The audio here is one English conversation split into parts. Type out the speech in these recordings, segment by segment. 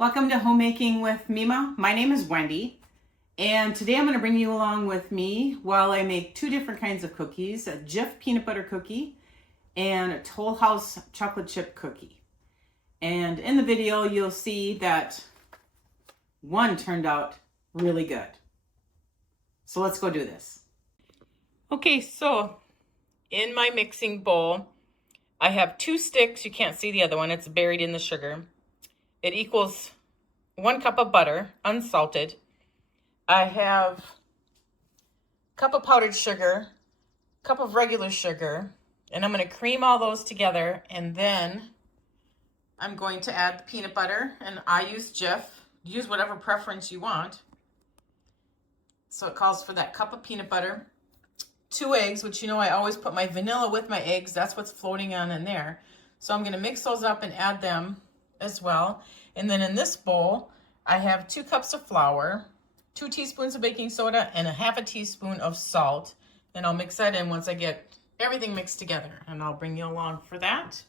Welcome to Homemaking with Mima. My name is Wendy, and today I'm going to bring you along with me while I make two different kinds of cookies, a Jif peanut butter cookie and a Toll House chocolate chip cookie. And in the video, you'll see that one turned out really good. So let's go do this. Okay, so in my mixing bowl, I have 2 sticks. You can't see the other one. It's buried in the sugar. It equals 1 cup of butter, unsalted. I have a cup of powdered sugar, cup of regular sugar, and I'm going to cream all those together, and then I'm going to add the peanut butter, and I use Jif. Use whatever preference you want. So it calls for that cup of peanut butter, 2 eggs, which you know I always put my vanilla with my eggs. That's what's floating on in there. So I'm going to mix those up and add them as well. And then in this bowl, I have 2 cups of flour, 2 teaspoons of baking soda, and a ½ teaspoon of salt. And I'll mix that in once I get everything mixed together. And I'll bring you along for that.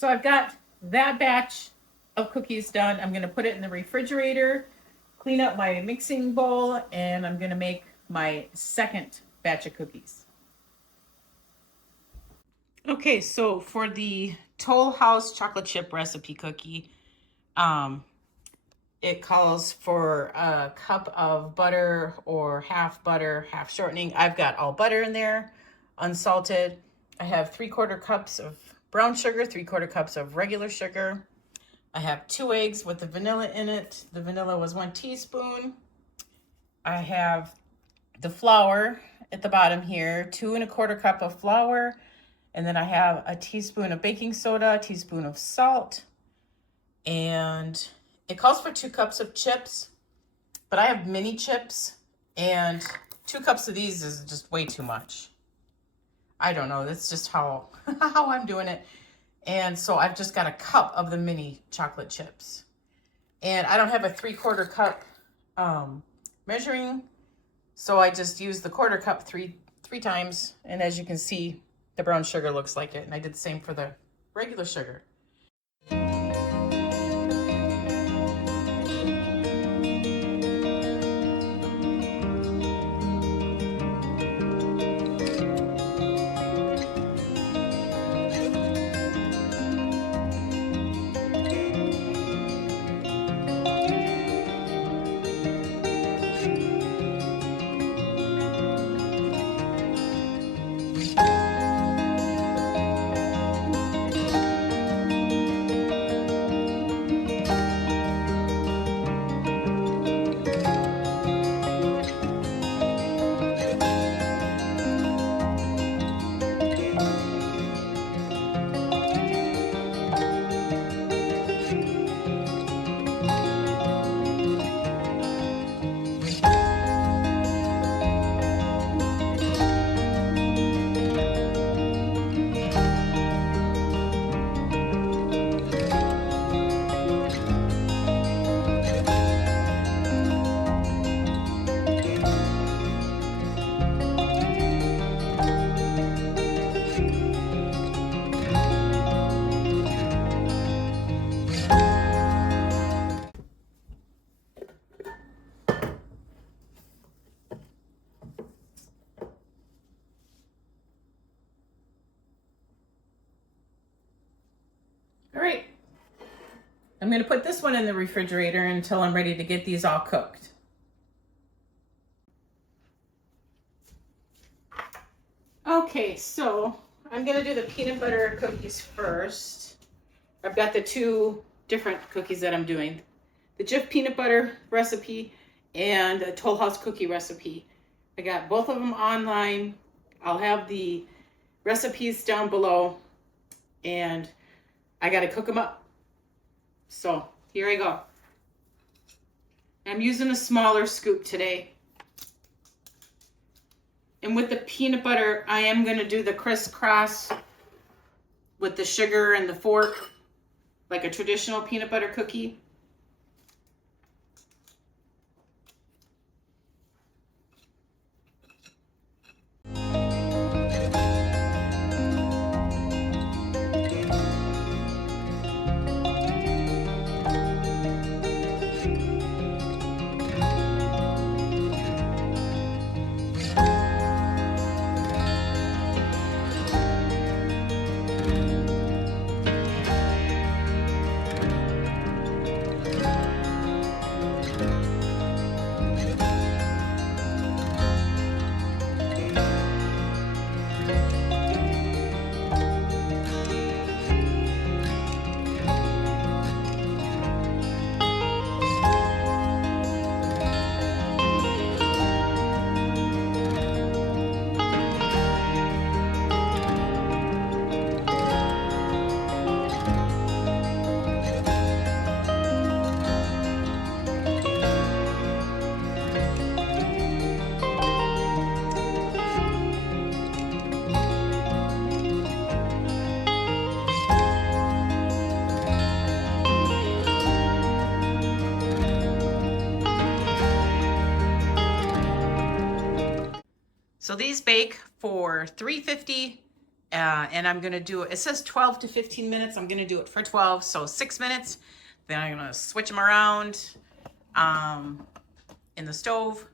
So I've got that batch of cookies done. I'm going to put it in the refrigerator, clean up my mixing bowl, and I'm going to make my second batch of cookies. Okay, so for the Toll House chocolate chip recipe cookie, it calls for a cup of butter or half butter, half shortening. I've got all butter in there, unsalted. I have 3/4 cups of brown sugar, 3/4 cups of regular sugar. I have 2 eggs with the vanilla in it. The vanilla was 1 teaspoon. I have the flour at the bottom here, 2 1/4 cup of flour. And then I have a teaspoon of baking soda, a teaspoon of salt, and it calls for 2 cups of chips, but I have mini chips, and 2 cups of these is just way too much. I don't know, that's just how I'm doing it. And so I've just got a cup of the mini chocolate chips. And I don't have a 3/4 cup measuring, so I just use the 1/4 cup three times, and as you can see, the brown sugar looks like it, and I did the same for the regular sugar. All right, I'm going to put this one in the refrigerator until I'm ready to get these all cooked. Okay, so I'm going to do the peanut butter cookies first. I've got the 2 different cookies that I'm doing. The Jif peanut butter recipe and a Toll House cookie recipe. I got both of them online. I'll have the recipes down below, and I got to cook them up. So here I go. I'm using a smaller scoop today. And with the peanut butter, I am going to do the crisscross with the sugar and the fork, like a traditional peanut butter cookie. So these bake for 350 And I'm going to do it. It says 12 to 15 minutes. I'm going to do it for 12, so 6 minutes. Then I'm going to switch them around in the stove,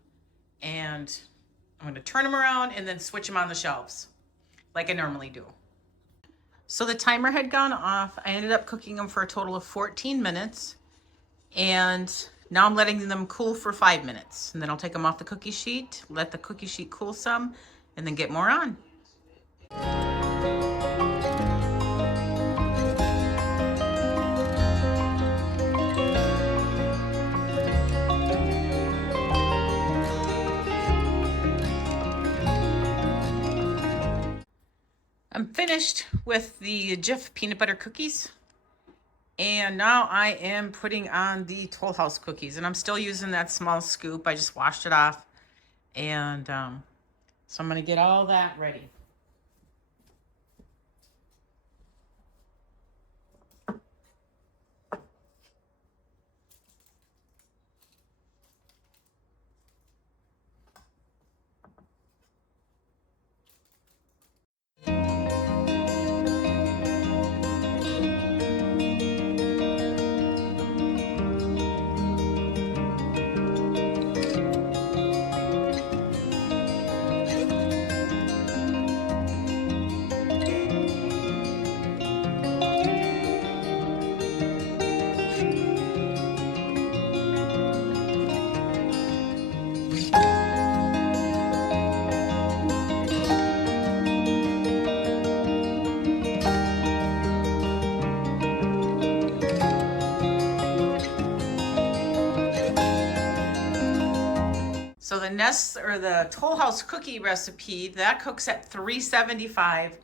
and I'm going to turn them around and then switch them on the shelves like I normally do. So the timer had gone off. I ended up cooking them for a total of 14 minutes. And now I'm letting them cool for 5 minutes. And then I'll take them off the cookie sheet, let the cookie sheet cool some, and then get more on. I'm finished with the Jif peanut butter cookies. And now I am putting on the Toll House cookies. And I'm still using that small scoop. I just washed it off. And so I'm going to get all that ready. So the Toll House cookie recipe, that cooks at 375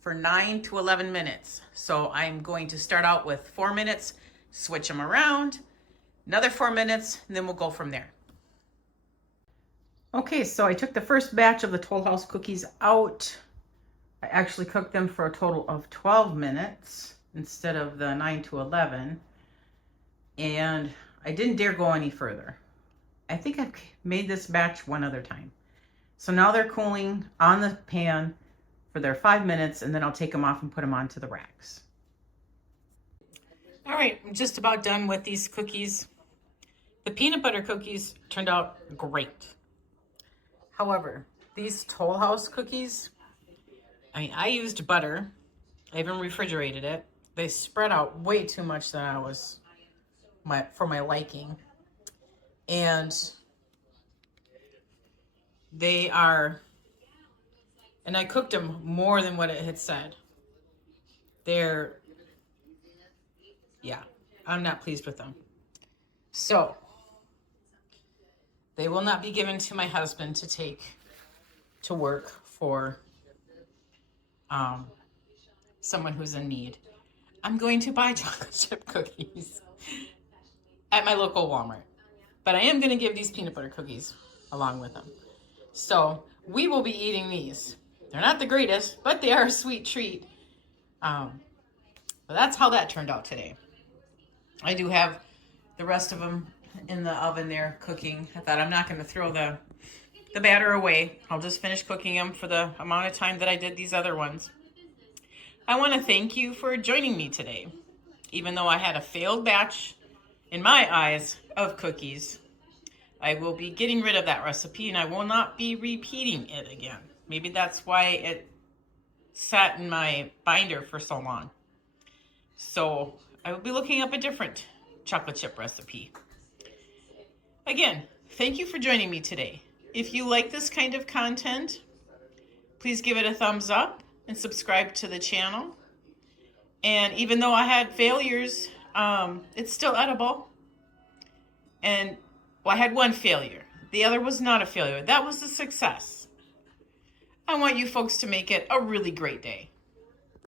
for 9 to 11 minutes. So I'm going to start out with 4 minutes, switch them around, another 4 minutes, and then we'll go from there. Okay, so I took the first batch of the Toll House cookies out. I actually cooked them for a total of 12 minutes instead of the 9 to 11. And I didn't dare go any further. I think I've made this batch one other time. So now they're cooling on the pan for their 5 minutes, and then I'll take them off and put them onto the racks. All right, I'm just about done with these cookies. The peanut butter cookies turned out great. However, these Toll House cookies, I used butter. I even refrigerated it. They spread out way too much than for my liking. And I cooked them more than what it had said. I'm not pleased with them. So, they will not be given to my husband to take to work for someone who's in need. I'm going to buy chocolate chip cookies at my local Walmart. But I am going to give these peanut butter cookies along with them. So we will be eating these. They're not the greatest, but they are a sweet treat. But that's how that turned out today. I do have the rest of them in the oven there cooking. I thought I'm not going to throw the batter away. I'll just finish cooking them for the amount of time that I did these other ones. I want to thank you for joining me today. Even though I had a failed batch, in my eyes, of cookies, I will be getting rid of that recipe and I will not be repeating it again. Maybe that's why it sat in my binder for so long. So I will be looking up a different chocolate chip recipe. Again, thank you for joining me today. If you like this kind of content, please give it a thumbs up and subscribe to the channel. And even though I had failures, it's still edible. And I had one failure. The other was not a failure. That was a success. I want you folks to make it a really great day.